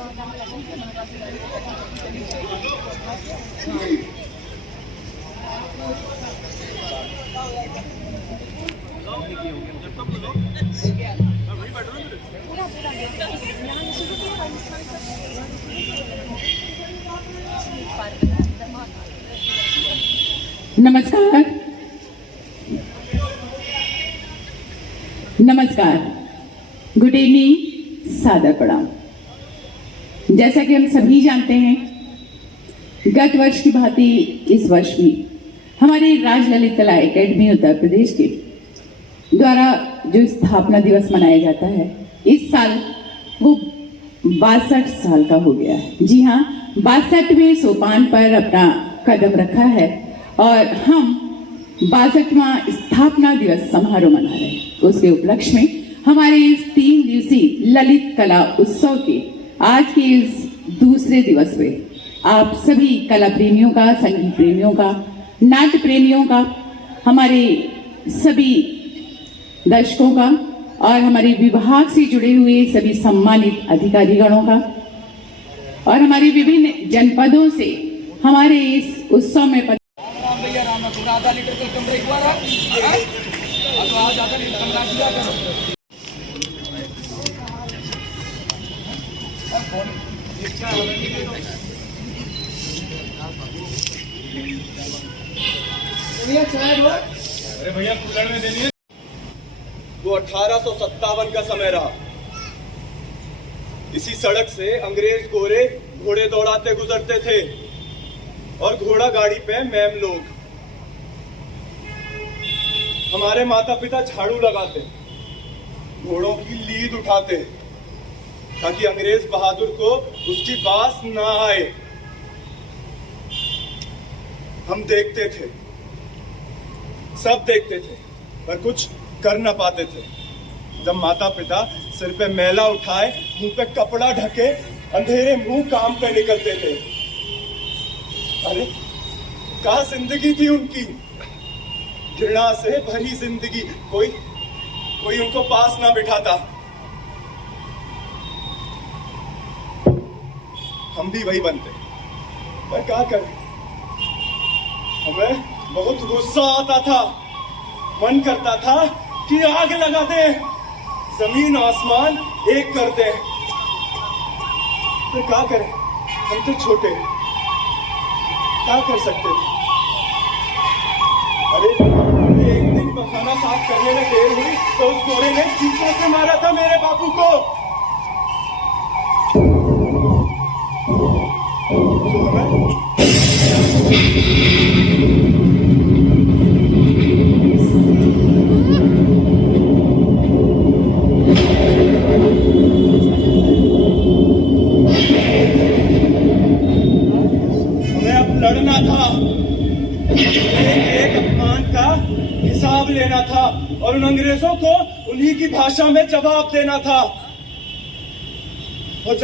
नमस्कार। नमस्कार, good evening, सादर प्रणाम। जैसा कि हम सभी जानते हैं, गत वर्ष की भांति इस वर्ष भी हमारी राज ललित कला एकेडमी उत्तर प्रदेश के द्वारा जो स्थापना दिवस मनाया जाता है, इस साल वो 62 साल का हो गया है। जी हाँ, 62वें सोपान पर अपना कदम रखा है और हम 62वां स्थापना दिवस समारोह मना रहे हैं। उसके उपलक्ष्य में हमारे इस 3 दिवसीय ललित कला उत्सव के आज के इस दूसरे दिवस में आप सभी कला प्रेमियों का, संगीत प्रेमियों का, नाट्य प्रेमियों का, हमारे सभी दर्शकों का और हमारे विभाग से जुड़े हुए सभी सम्मानित अधिकारीगणों का और हमारे विभिन्न जनपदों से हमारे इस उत्सव में आधा लीटर का कमरा एक बार आज आधा लीटर कमरा दिया करो। अरे भैया कूलर में देनी है। वो 1857 का समय रहा। इसी सड़क से अंग्रेज गोरे घोड़े दौड़ाते गुजरते थे और घोड़ा गाड़ी पे मैम लोग। हमारे माता पिता झाड़ू लगाते, घोड़ों की लीद उठाते ताकि अंग्रेज बहादुर को उसकी बास ना आए। हम देखते थे, सब देखते थे, पर कुछ कर ना पाते थे। जब माता पिता सिर पे मैला उठाए, मुंह पे कपड़ा ढके, अंधेरे मुंह काम पे निकलते थे। अरे क्या जिंदगी थी उनकी, घृणा से भरी जिंदगी। कोई उनको पास ना बिठाता। हम भी वही बनते, पर क्या करें, हमें बहुत गुस्सा आता था। मन करता था कि आग लगा दे, जमीन आसमान एक कर दे। पर क्या करें, हम तो छोटे, क्या कर सकते थे। अरे एक दिन बखाना साफ करने में देर हुई तो उस गोरे ने चीखों से मारा था मेरे बापू को। हमें अब लड़ना था, एक अपमान का हिसाब लेना था और उन अंग्रेजों को उन्हीं की भाषा में जवाब देना था। और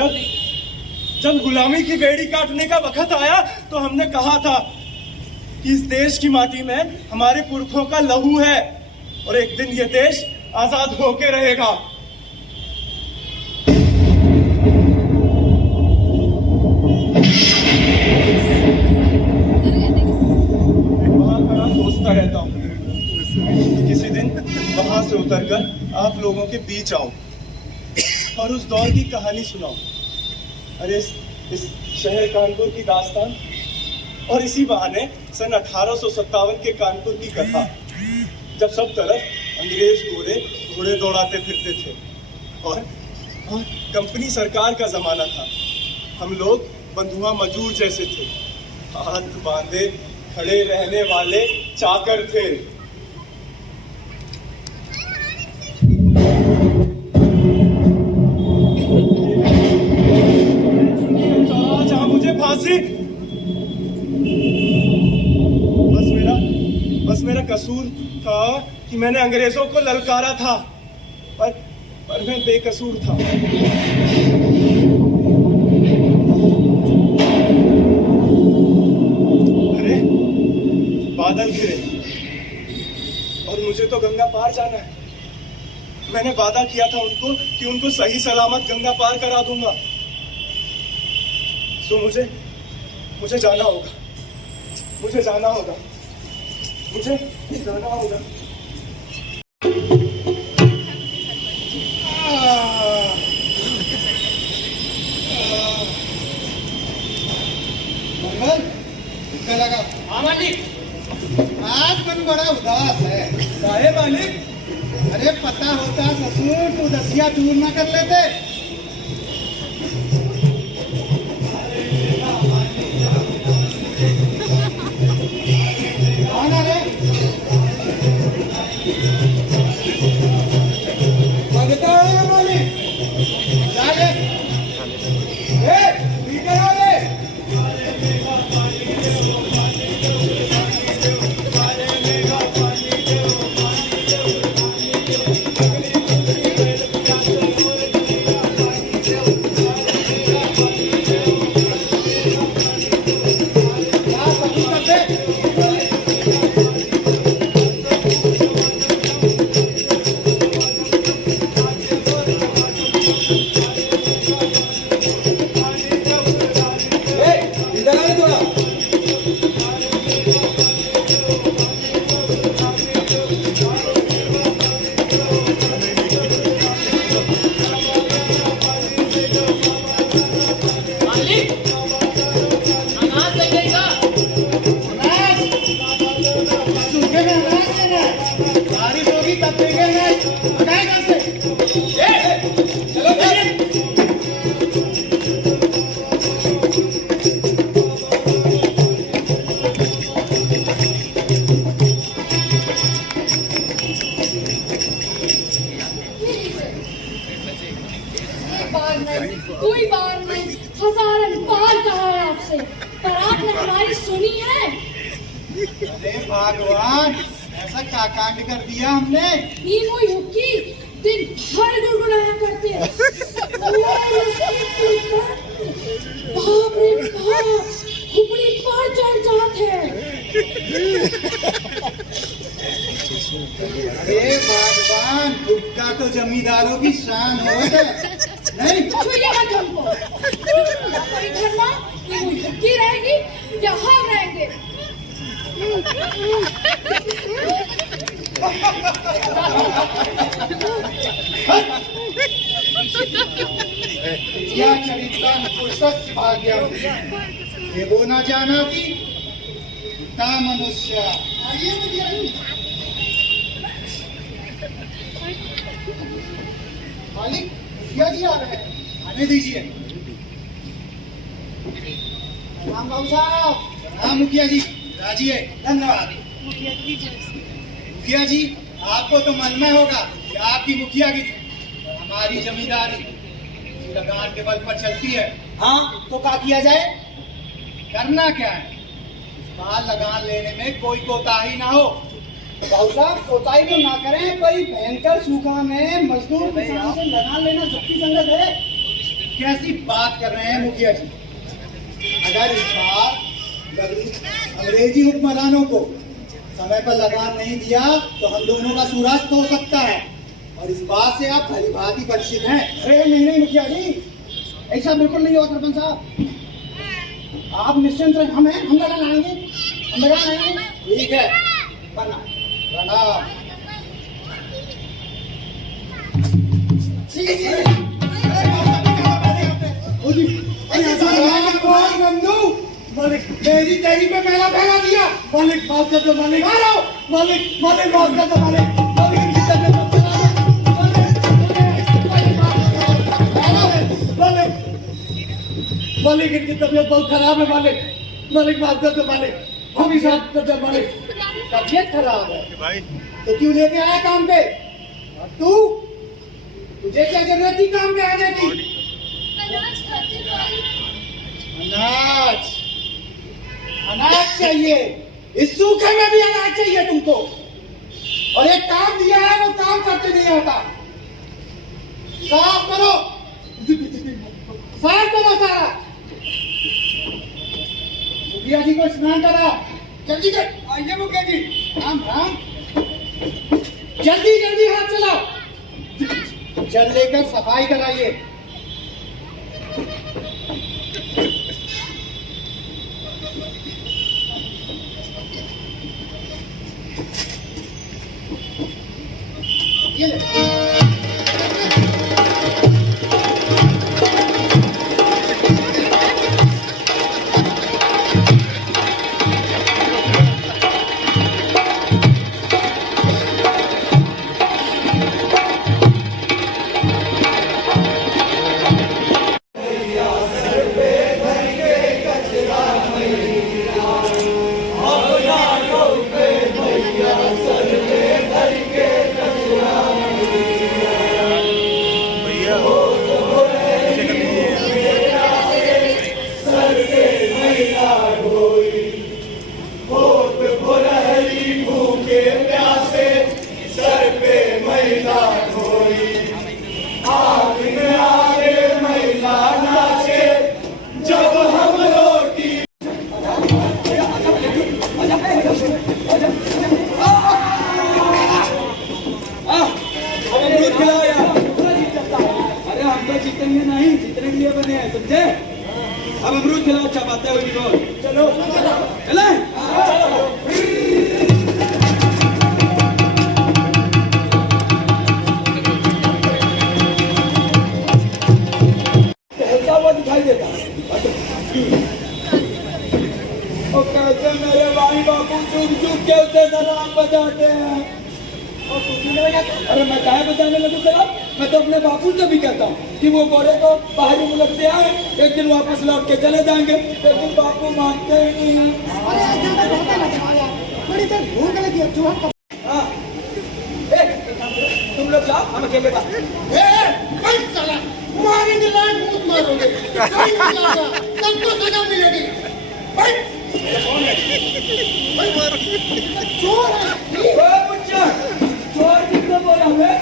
जब गुलामी की बेड़ी काटने का वक्त आया तो हमने कहा था कि इस देश की माटी में हमारे पुरखों का लहू है और एक दिन ये देश आजाद होके रहेगा। सोचता रहता हूँ किसी दिन वहां से उतरकर आप लोगों के बीच आऊं और उस दौर की कहानी सुनाऊं। अरे इस शहर कानपुर की दास्तान और इसी बहाने सन 1857 के कानपुर की कथा, जब सब तरफ अंग्रेज गोरे घोड़े दौड़ाते फिरते थे और कंपनी सरकार का जमाना था। हम लोग बंधुआ मजदूर जैसे थे, हाथ बांधे खड़े रहने वाले चाकर थे। जहां मुझे फांसी, बस मेरा कसूर था कि मैंने अंग्रेजों को ललकारा था, पर मैं बेकसूर था। अरे बादल घिरे और मुझे तो गंगा पार जाना है। मैंने वादा किया था उनको कि उनको सही सलामत गंगा पार करा दूंगा, सो मुझे जाना होगा, मुझे जाना होगा, मुझे जाना होगा। लगा हाँ मालिक, आज मन बड़ा उदास है। काहे मालिक? अरे पता होता ससुर तो दसिया दूर ना कर लेते। कौन है रे? मालिक क्या रे? पीछे आओ रे। बारिश होगी तब देखेंगे। चलो बार नहीं, कोई बार नहीं, हजारन बार कहा है आपसे, पर आपने हमारी सुनी है। अरे भगवान, ऐसा क्या कांड कर दिया हमने? नीमो युक्की दिन भर गुड़गुड़ाया करते हैं। और उसकी बाप रे बाप, खुपड़ी पर चढ़ जाते हैं। अरे भगवान, हुक्का तो जमींदारों की शान हो है नहीं? छुइए मत हमको। हमारी घर में नीमो युक्की रहेगी या हम रहेंगे? या चरित्रा पुरुषस्य भाग्यम देवो न जानाति पिता मनुष्य। मालिक मुखिया जी आ रहे हैं, आने दीजिए। राम बाबू साहब। हाँ मुखिया जी, राजिए। धन्यवाद। मुखिया जी, आपको तो मन में होगा कि आपकी मुखियागिरी और हमारी जमींदारी लगान के बल पर चलती है। हाँ तो क्या किया जाए? करना क्या है? इस बार लगान लेने में कोई कोताही ना हो। बाबू साहब, कोताही तो ना करें, कोई भयंकर सूखा में मजदूर किसान से लगान लेना जुक्ति संगत है? कैसी बात कर रहे हैं मुखिया जी? अगर इस बार अंग्रेजी हुक्मरानों को समय पर लगान नहीं दिया तो हम दोनों का सूरज हो सकता है, और इस बात से आप भली भांति परिचित हैं। अरे नहीं मुखिया जी, ऐसा बिल्कुल नहीं होगा सरपंच साहब। आप निश्चिंत रहे, हम हैं, हम लगा लाएंगे, हम लगा लाएंगे। ठीक है, प्रणाम। तेरी तेरी पे पहला फैला दिया। मालिक माफ कर दो, मालिक मालिक मालिक माफ कर दो, मालिक मालिक इनकी तबीयत बहुत खराब है। मालिक माफ कर दो, मालिक हम ही साफ कर दो। मालिक तबीयत खराब है भाई, तो क्यों लेके आया काम पे? तू तुझे क्या जरूरत थी काम पे आने की? अनाज अनाज चाहिए, इस सूखे में भी अनाज चाहिए तुमको। और एक काम दिया है, वो काम करते नहीं आता। साफ करो, साफ करो सारा। मुखिया जी को स्नान करा, जल्दी कर। आइए मुखिया जी। राम राम। जल्दी जल्दी हाथ चलाओ, जल लेकर सफाई कराइए। ये ले। जीतेंगे नहीं, जीतने के लिए बने हैं, समझे? अब अमरूद खिलाओ, अच्छा बात है, वही बोल। चलो चले। टहलता हुआ दिखाई देता और कैसे मेरे भाई बापू चुप चुप के उसे सलाम बजाते हैं। अरे मैं काहे बजाने लगूं सलाम? मैं तो अपने बापू से भी कहता हूँ कि वो गोरे को बाहरी मुल्क से आए, एक दिन वापस लौट के चले जाएंगे, लेकिन बापू मानते ही नहीं हैं। अरे ऐसा तो होता ना, बड़ी देर भूख लगी है, चूहा कब? हाँ, तुम लोग जाओ, हम अकेले बात। बंद साला, मारेंगे लाट मुंह मारोगे, कहीं नहीं जाएगा, सबको सजा मिलेगी। बंद। चोर है। चोर किसको बोला हमें?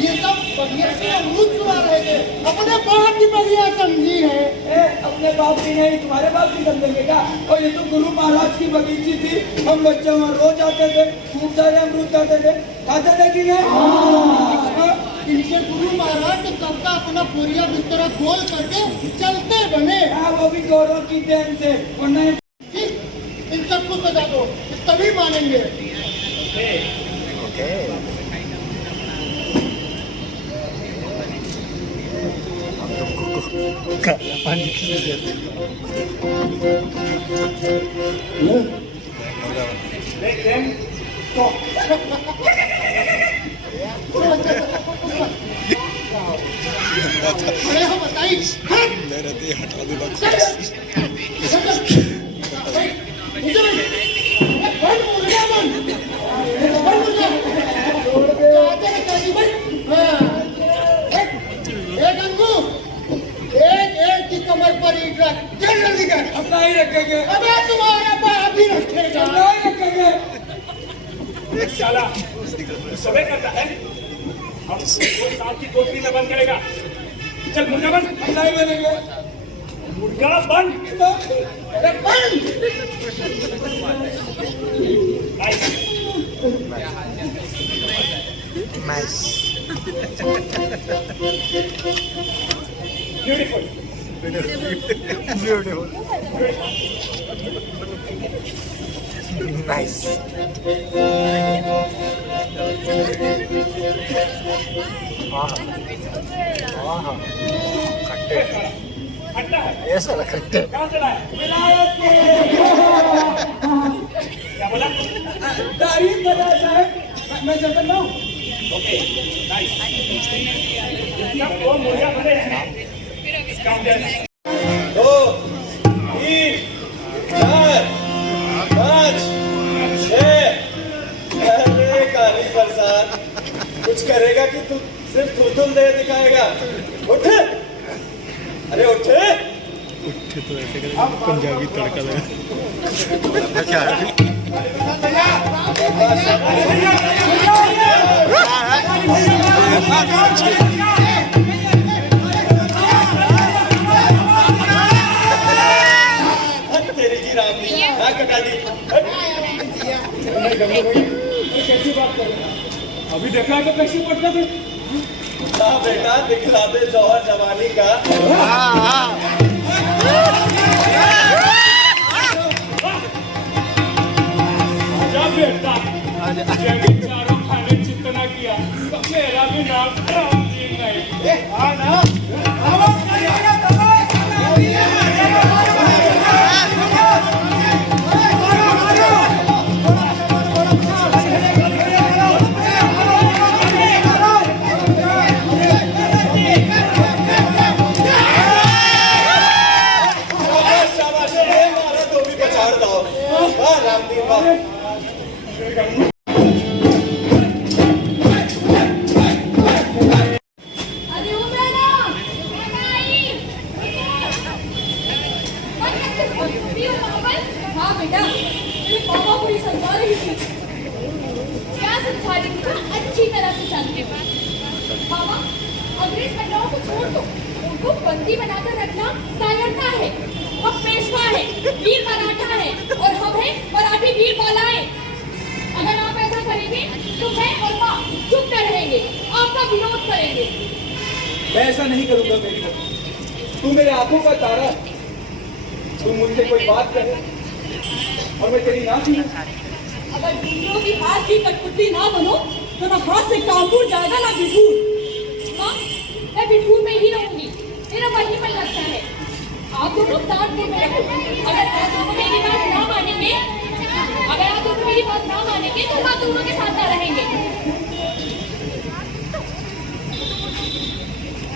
ये सब बढ़िया से अमरूद चुरा रहे थे, अपने बाप की बढ़िया समझी है। अपने बाप की नहीं, तुम्हारे बाप की समझेंगे क्या? और ये तो गुरु महाराज की बगीची थी, हम बच्चे वहाँ रोज आते थे, खूब सारे अमरूद खाते थे, खाते थे कि नहीं? इनके गुरु महाराज तो तब का अपना बोरिया बिस्तरा गोल करके चलते बने। हाँ, वो भी गौरव की देन से, वरना इन सबको सजा दो, तभी मानेंगे। अरे हम बताइए, हटा दो कमर पर ईट रख, जल्दी कर। अपना ही रखेंगे। अबे तुम्हारा बाप भी रखेगा। अपना ही रखेंगे। साला सबे करता है, हम 2 साल की कोठरी में बंद करेगा। चल मुर्गा बन। अपना ही बनेंगे। मुर्गा बन। अरे बंद। ब्यूटीफुल। Nice. खट्टा है। ये साला खट्टे। कहाँ से लाया? क्या बोला? तारीफ बता साहब, मैं चल रहा हूँ। Okay, nice. सब 2 मुर्गा बने हैं। काम कर। 2, 3, 4, 5, 6। अरे काली प्रसाद, कुछ करेगा कि तू सिर्फ थूथुम दे दिखाएगा? उठ, अरे उठ। तो ऐसे करेंगे पंजाबी तड़का लगा। क्या तेरी जी रामनी ना कटा दी। कैसी बात कर रहे हैं? अभी देखा है तो कैसी पटना थे? हाँ बेटा, दिखला दे जौहर जवानी का। जा बेटा। जब चारों खाने चित्त न किया तो मेरा भी नाम रामदीन नहीं। शाबाश मारा तो भी पछाड़ दो। वाह रामदीन वाह। अरे ओ मैडम, हाँ बेटा, मेरे पापा को ही समझा रही थी। क्या समझा रही थी? अच्छी तरह से जानती हूँ। पापा, अंग्रेज महिलाओं को छोड़ दो, उनको बंदी बनाकर रखना कायरता है। हम पेशवा है, वीर मराठा है, और हम हैं मराठी वीर बालाएं। अगर आप ऐसा करेंगे तो मैं और माँ चुप न रहेंगे, आपका विरोध करेंगे। मैं ऐसा नहीं करूंगा मेरी बहन। तू मेरे आंखों का तारा है। तू मुझसे कोई बात कहे और मैं तेरी ना सुनूं। अगर दूसरों की हाथ की कठपुतली ना बनो तो ना हाथ से कानपुर जाएगा ना बिठूर। माँ, मैं बिठूर में ही रहूंगी, मेरा वही मन लगता है। आप दोनों कानपुर में रहो। अगर आप दोनों मेरी बात ना मानेंगे, तो हम दोनों के साथ ना रहेंगे।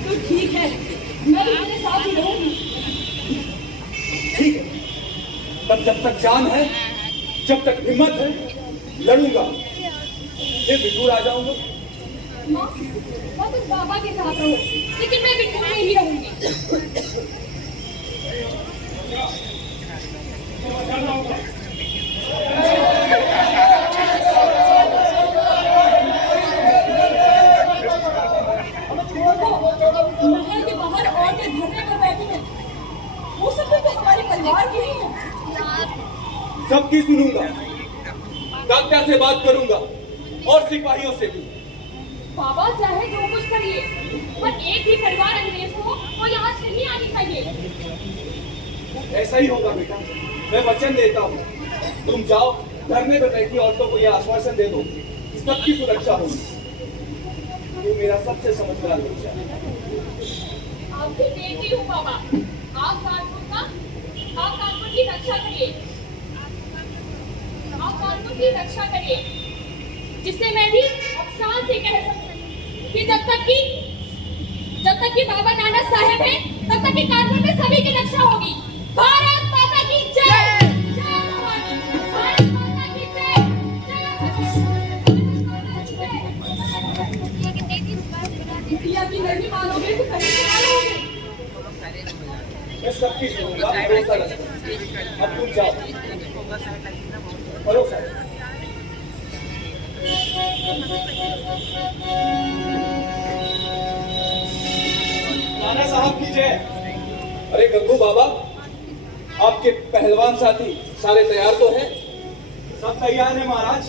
तो ठीक है, मैं भी तेरे साथ ही रहूंगी। ठीक है, तब जब तक जान है, जब तक हिम्मत है, लड़ूंगा। फिर बिठूर आ जाऊंगा। माँ, तुम बाबा के साथ रहो, लेकिन मैं बिठूर में ही रहूंगी। महल के बाहर औरतें धरने पर बैठी हैं। वो सब तो हमारे परिवार की ही हैं। सबकी सुनूंगा, काका से बात करूंगा और सिपाहियों से भी। बाबा चाहे जो कुछ करिए, पर एक भी परिवार अंग्रेज हो वो यहाँ से नहीं आनी चाहिए। ऐसा ही होगा बेटा, मैं वचन देता हूँ। तुम जाओ, धरने पर बैठी औरतों को यह आश्वासन दे दो, सबकी सुरक्षा होगी। तू मेरा सबसे समझदार बच्चा है। आपकी बेटी हूँ बाबा। आप कानपुर की रक्षा करिए। आप कानपुर की रक्षा करिए, जिससे मैं भी अब शान से कह सकूं कि जब तक कि बाबा नानक साहब हैं, तब तक कि कानपुर में सभी की रक्षा होगी। भारत माता की जय। जय भवानी। भारत माता की जय। इंडिया की लड़की मानोगे तो कहीं से मानोगे। मैं सबकी सुनूंगा, भरोसा रखूंगा। अब तुम जाओ, भरोसा रखो। नाना साहब की जय। अरे गंगू बाबा, आपके पहलवान साथी सारे तैयार तो हैं? सब तैयार है महाराज।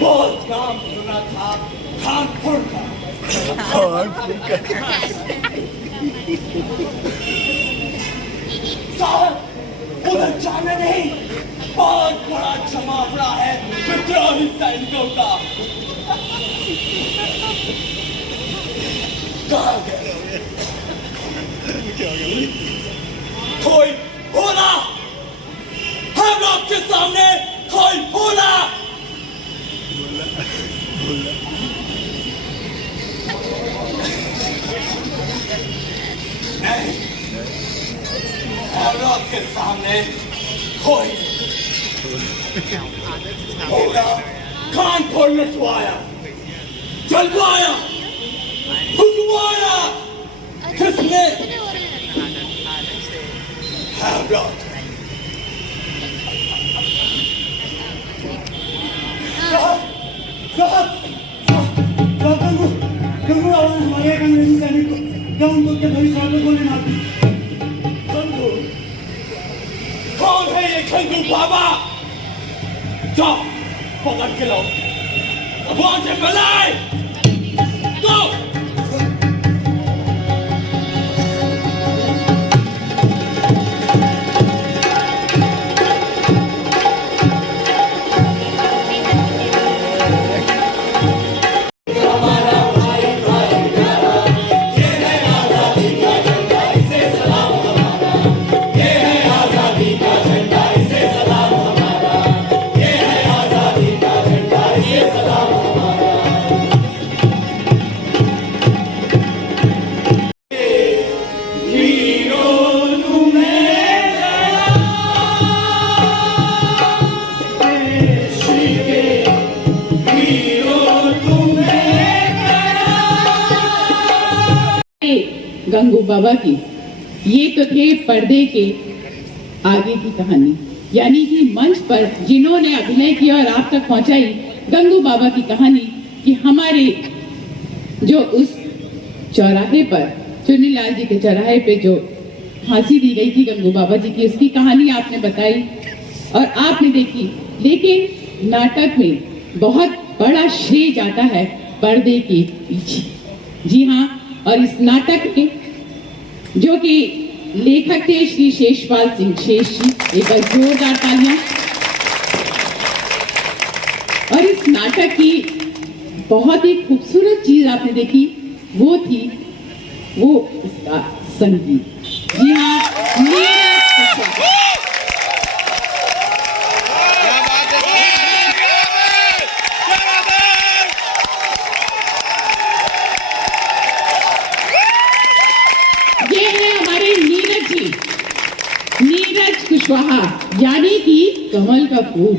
बहुत नाम सुना था कानपुर का। साहब, उधर जाने नहीं, बहुत बड़ा जमावड़ा है विद्रोही सैनिकों का। कहाँ गए? कोई बोला, हम आपके सामने कोई बोला। नहीं, हम आपके सामने कोई बोला। कानपुर लुटवाया, जलवाया, खुशवाया, किसने? हेमराज। गंगू आवाज हमारे एक अंग्रेजी सैनिक को गंगू के भविष्य में गोली मार दी। गंगू? कौन है ये गंगू बाबा? जाओ पकड़ के लाओ, वहां से बुलाए तो। गंगू बाबा की ये तो थे पर्दे के आगे की कहानी, यानी कि मंच पर जिन्होंने अभिनय किया और आप तक पहुंचाई गंगू बाबा की कहानी कि हमारे जो उस चौराहे पर, चुन्नीलाल जी के चौराहे पे जो फांसी दी गई थी गंगू बाबा जी की, उसकी कहानी आपने बताई और आपने देखी। लेकिन नाटक में बहुत बड़ा श्रेय जाता है पर्दे के पीछे। जी हाँ, और इस नाटक में जो कि लेखक थे श्री शेषपाल सिंह शेष जी, एक बार जोरदार तालियां। और इस नाटक की बहुत ही खूबसूरत चीज आपने देखी, वो थी वो इसका संगीत। जी हाँ, नीरज कुशवाहा। ये है हमारे नीरज जी, नीरज कुशवाहा, यानी कि कमल का फूल।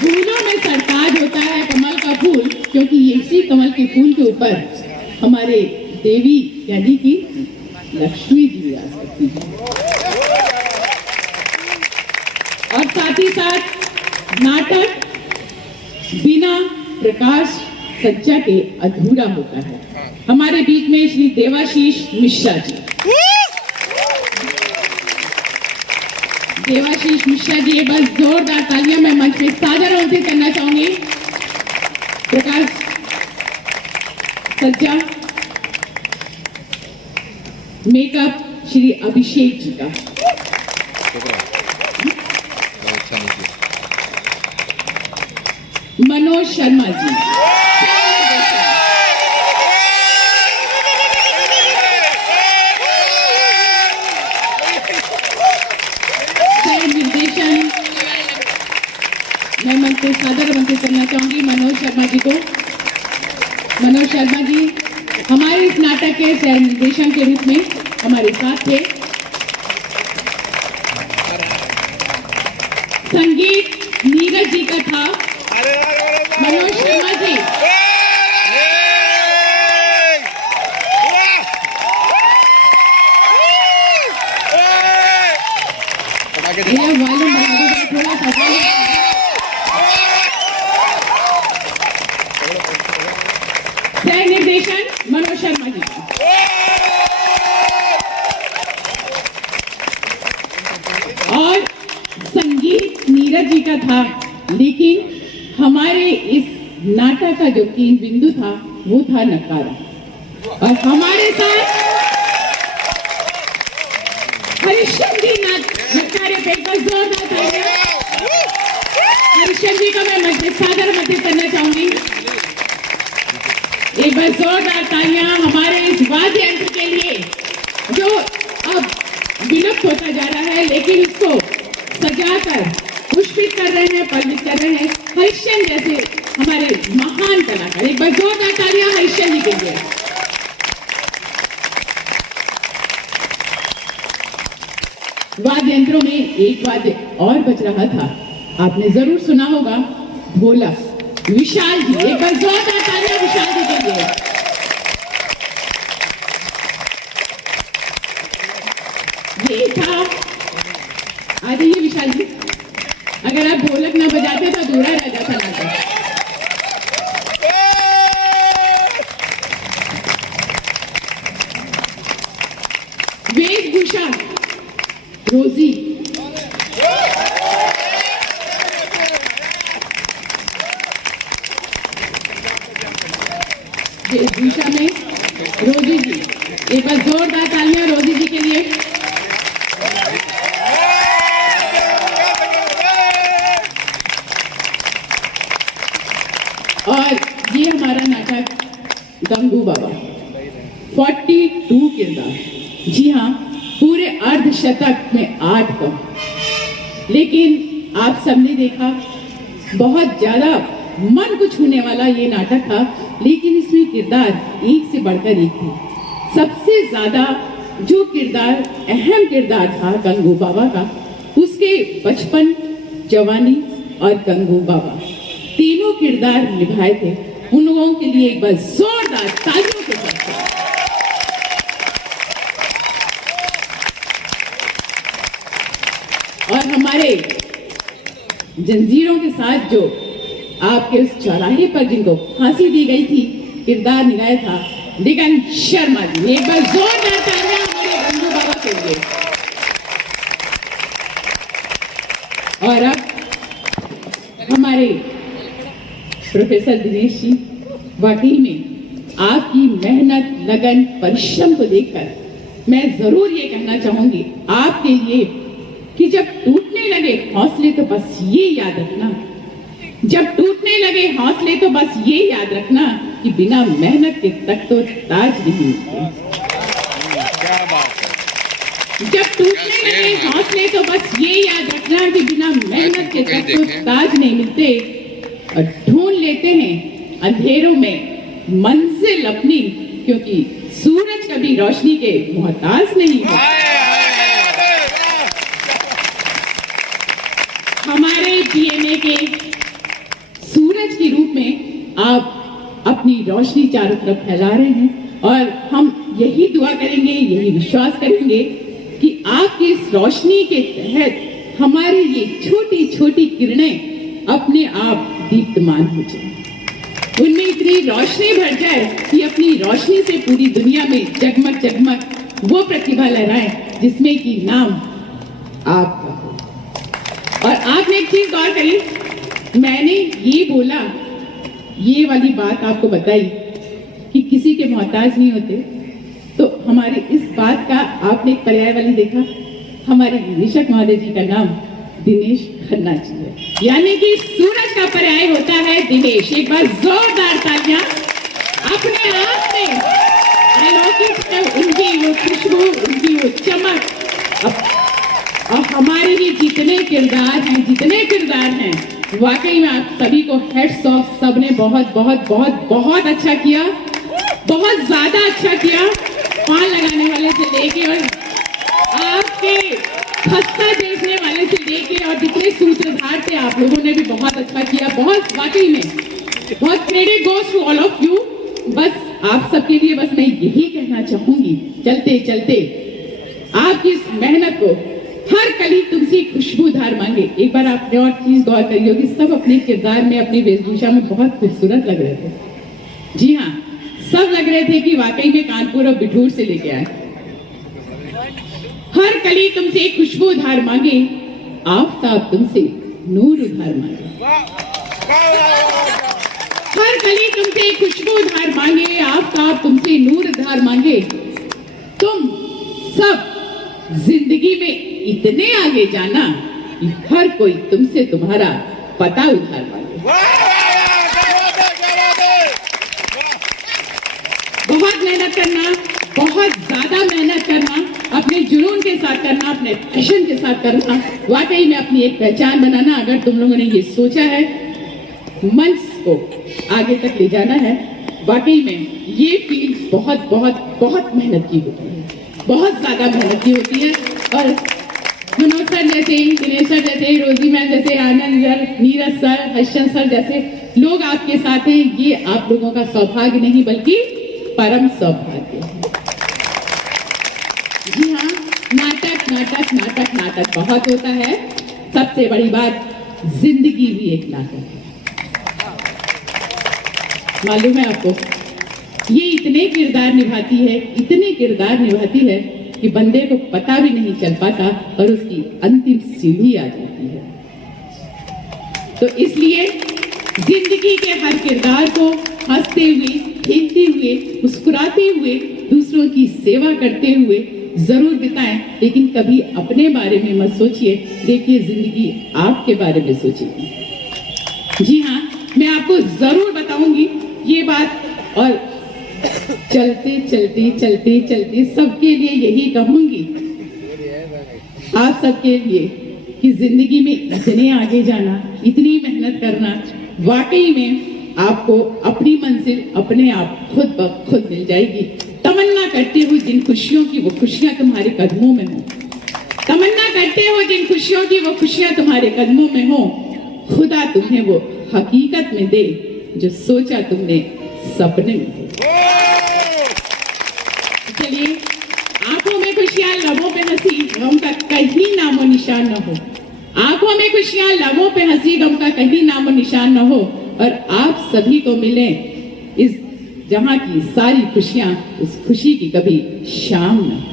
फूलों में सरताज होता है कमल का फूल, क्योंकि इसी कमल के फूल के ऊपर हमारे देवी यानी कि लक्ष्मी जी विराज करती है। और साथ ही साथ नाटक बिना प्रकाश सज्जा के अधूरा होता है। हमारे बीच में श्री देवाशीष मिश्रा जी, देवाशीष मिश्रा जी, एक बार जोरदार तालियां मैं मंच में सादर आमंत्रित करना चाहूंगी। प्रकाश सज्जा, मेकअप श्री अभिषेक जी का, मनोज शर्मा जी, निर्देशन मैं मंच पे सादर आमंत्रित करना चाहूंगी मनोज शर्मा जी को। मनोज शर्मा जी हमारे इस नाटक के सह निर्देशन के रूप में हमारे साथ थे। संगीत नीरज जी का था, मनोज शर्मा जी। वॉल्यूम बढ़ा दो थोड़ा सा। सह निर्देशन मनोज शर्मा जी। और संगीत नीरज जी का था, लेकिन हमारे इस नाटक का जो केंद्र बिंदु था वो था नकारा। और हमारे साथ हरिश्चंद्र जी नकारे पे जोरदार तालियां। हरिश्चंद्र जी का मैं मंच में सादर आमंत्रित करना चाहूंगी। एक बार जोरदार तालियां हमारे इस वाद्य यंत्र के लिए जो अब विलुप्त होता जा रहा है, लेकिन इसको सजाकर पुष्पित कर रहे हैं, पल्लित कर रहे हैं हरिश्चंद्र जैसे हमारे महान कलाकार। एक बार जोरदार तालियां हरिश्चंद्र जी के लिए। वाद्य यंत्रों में एक वाद्य और बच रहा था, आपने जरूर सुना होगा, ढोलक। विशाल जी, एक बार जोरदार तालियां विशाल जी के लिए। ये था, आ जाइए विशाल जी, अगर आप ढोलक ना बजाते तो अधूरा रह जाता नाटक। रोजी। वेशभूषा में रोजी जी, एक बार जोरदार तालियां रोजी जी के लिए। और ये हमारा नाटक गंगू बाबा 42 किरदार, जी हाँ, पूरे अर्धशतक में 8 कम। लेकिन आप सबने देखा बहुत ज्यादा मन को छूने वाला ये नाटक था, लेकिन इसमें किरदार एक से बढ़कर एक थे। सबसे ज्यादा जो किरदार अहम किरदार था गंगू बाबा का, उसके बचपन, जवानी और गंगू बाबा तीनों किरदार निभाए थे। उन लोगों के लिए एक बार जोरदार तालियों के साथ। और हमारे जंजीरों के साथ जो आपके उस चौराहे पर जिनको फांसी दी गई थी, किरदार निभाया था दिगन शर्मा जी। एक बार जोरदार तालियां हमारे गंगू बाबा के लिए। और अब हमारे प्रोफेसर दिनेश जी, वाकई में आपकी मेहनत, लगन, परिश्रम को देखकर मैं जरूर ये कहना चाहूंगी आपके लिए कि जब टूटने लगे हौसले तो बस ये याद रखना, जब टूटने लगे हौसले तो बस ये याद रखना कि बिना मेहनत के तक तो ताज नहीं मिलते। जब टूटने लगे हौसले तो बस ये याद रखना कि बिना मेहनत के तक तो ताज नहीं मिलते। और ढूंढ लेते हैं अंधेरों में मंजिल अपनी, क्योंकि सूरज कभी रोशनी के मोहताज नहीं होता। हमारे डीएनए के सूरज के रूप में आप अपनी रोशनी चारों तरफ फैला रहे हैं, और हम यही दुआ करेंगे, यही विश्वास करेंगे कि आपकी इस रोशनी के तहत हमारी ये छोटी छोटी किरणें अपने आप दीप्तमान हो जाए, उनमें इतनी रोशनी भर जाए कि अपनी रोशनी से पूरी दुनिया में जगमग जगमग वो प्रतिभा लहराए जिसमें कि नाम आपका हो। और आपने एक चीज गौर करी, मैंने ये बोला, ये वाली बात आपको बताई कि किसी के मोहताज नहीं होते, तो हमारी इस बात का आपने एक पर्याय वाली देखा, हमारे निदेशक महोदय जी का नाम दिनेश खन्ना जी है, यानी कि सूरज का पर्याय होता है दिनेश। एक बार जोरदार तालियां। अपने आप में अलौकिक है उनकी वो खुशबू, उनकी वो चमक। और हमारे ये जितने किरदार हैं, वाकई में आप सभी को हेड्स ऑफ। सबने बहुत बहुत बहुत बहुत अच्छा किया, बहुत ज्यादा अच्छा किया, पान लगाने वाले से लेके और आपके खस्ता देखने वाले से लेके और जितने सूत्रधार थे, आप लोगों ने भी बहुत अच्छा किया। बहुत वाकई में बहुत credit goes to all of you. बस आप सबके लिए बस मैं यही कहना चाहूंगी, चलते चलते आपकी इस मेहनत को हर कली तुमसे खुशबूदार मांगे। एक बार आपने और चीज गौर करी होगी, सब अपने किरदार में, अपनी वेशभूषा में बहुत खूबसूरत लग रहे थे। जी हाँ, सब लग रहे थे कि वाकई में कानपुर और बिठूर से लेके आए। हर कली तुमसे खुशबू उधार मांगे, आफताब तुमसे नूर उधार मांगे। हर कली तुमसे खुशबू उधार मांगे, आफताब तुमसे नूर उधार मांगे। तुम सब जिंदगी में इतने आगे जाना कि हर कोई तुमसे तुम्हारा पता उधार मांगे। बहुत मेहनत करना, बहुत ज्यादा मेहनत करना, अपने जुनून के साथ करना, अपने पैशन के साथ करना, वाकई में अपनी एक पहचान बनाना। अगर तुम लोगों ने ये सोचा है मंच को आगे तक ले जाना है, वाकई में ये फील्ड बहुत बहुत बहुत मेहनत की होती है, बहुत ज्यादा मेहनत की होती है। और मनोज सर जैसे, दिनेश सर जैसे, रोजी मैम जैसे, Anand sir, Neeraj sir, Harshan sir जैसे लोग आपके साथ हैं, ये आप लोगों का सौभाग्य नहीं बल्कि परम सौभाग्य है। जी हाँ, नाटक नाटक नाटक नाटक बहुत होता है। सबसे बड़ी बात, जिंदगी भी एक नाटक है। मालूम है आपको, ये इतने किरदार निभाती है, इतने किरदार निभाती है कि बंदे को पता भी नहीं चल पाता और उसकी अंतिम सीढ़ी आ जाती है। तो इसलिए जिंदगी के हर किरदार को हंसते हुए, खेलते हुए, मुस्कुराते हुए, दूसरों की सेवा करते हुए जरूर बिताएं, लेकिन कभी अपने बारे में मत सोचिए। देखिए, जिंदगी आपके बारे में सोचिए। जी हाँ, मैं आपको जरूर बताऊंगी ये बात, और चलते चलते चलते चलते सबके लिए यही कहूंगी, आप सबके लिए, कि जिंदगी में इतने आगे जाना, इतनी मेहनत करना, वाकई में आपको अपनी मंजिल अपने आप खुद ब खुद मिल जाएगी। तमन्ना करते हो जिन खुशियों की, वो खुशियां तुम्हारे कदमों में हो। तमन्ना करते हो जिन खुशियों की, वो खुशियां तुम्हारे कदमों में हो। खुदा तुम्हें वो हकीकत में दे जो सोचा तुमने सपने में हो। चलिए, आंखों में खुशियां, लबों पे हंसी, गम का कहीं नामो निशान न हो। आंखों में खुशियां, लबों पे हंसी, गम का कहीं नामो निशान न हो, और आप सभी को मिले इस जहां की सारी खुशियां, उस खुशी की कभी शाम न हो।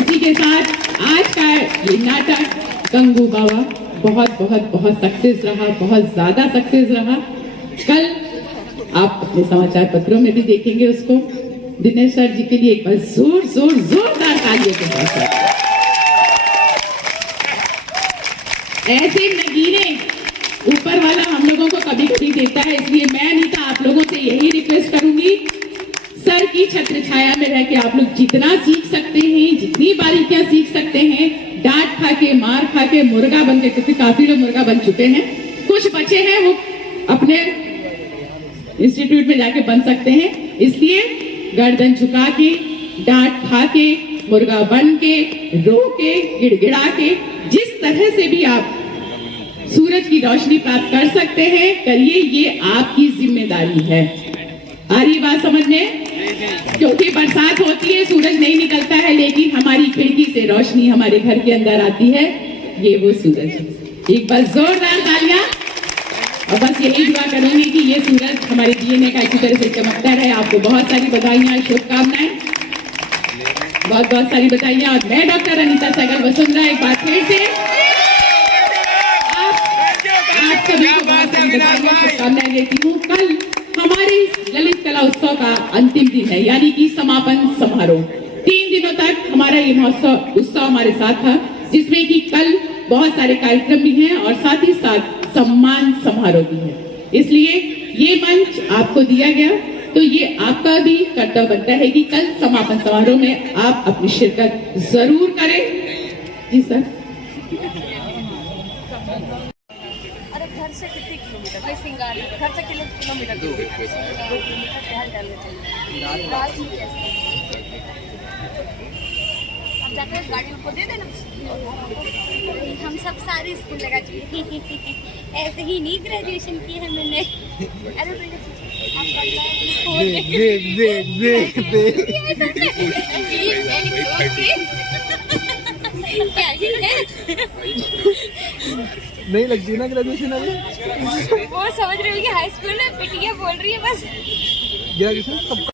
इसी के साथ आज का ये नाटक गंगू बाबा बहुत बहुत बहुत सक्सेस रहा, बहुत ज्यादा सक्सेस रहा। कल आप अपने समाचार पत्रों में भी देखेंगे उसको। दिनेश सर जी के लिए एक बार जोरदार तालियों के साथ। ऐसे नगीने ऊपर वाला हम लोगों को कभी कभी देता है, इसलिए मैं अनीता आप लोगों से यही रिक्वेस्ट करूंगी, सर की छत्र छाया में रह के आप लोग जितना सीख सकते हैं, जितनी बारीकियां सीख सकते हैं, डांट खा के, मार खा के, मुर्गा बन के, क्योंकि काफी लोग मुर्गा बन चुके हैं, कुछ बचे हैं वो अपने इंस्टीट्यूट में जाके बन सकते हैं। इसलिए गर्दन झुका के, डांट खा के, मुर्गा बन के, रो के, गिड़गिड़ा के, जिस तरह से भी आप सूरज की रोशनी प्राप्त कर सकते हैं, करिए। ये आपकी जिम्मेदारी है। आ रही बात समझ में? क्योंकि बरसात होती है, सूरज नहीं निकलता है, लेकिन हमारी खिड़की से रोशनी हमारे घर के अंदर आती है, ये वो सूरज है। एक बार जोरदार तालियां। और बस यही दुआ करूंगी कि ये सूरज हमारे डीएनए का इसी तरह से चमकता रहे। आपको बहुत सारी बधाइयां, शुभकामनाएं, बहुत बहुत सारी बधाइयां। और मैं डॉक्टर अनीता सहगल वसुंधरा एक बार फिर से आप सभी को बहुत सारी बधाइयां, शुभकामनाएं देती हूँ। कल हमारे ललित कला उत्सव का अंतिम दिन है, यानी कि समापन समारोह। 3 दिनों तक हमारा ये महोत्सव उत्सव हमारे साथ था, जिसमें कि कल बहुत सारे कार्यक्रम भी हैं और साथ ही साथ सम्मान समारोह भी है। इसलिए ये मंच आपको दिया गया, तो ये आपका भी कर्तव्य बनता है कि कल समापन समारोह में आप अपनी शिरकत जरूर करें। जी सर। अरे घर से कितने किलोमीटर? भाई सिंगार घर से किलोमीटर 2 किलोमीटर ध्यान डालना चाहिए। रात में कैसे अब जाकर गाड़ी को दे देना। हम सब सारे स्कूल लगा चुके, ऐसे ही नहीं ग्रेजुएशन की है मैंने। अरे नहीं लगती ना ग्रेजुएशन अभी? वो समझ रही है कि हाई स्कूल में पिटिया बोल रही है बस। ग्रेजुएशन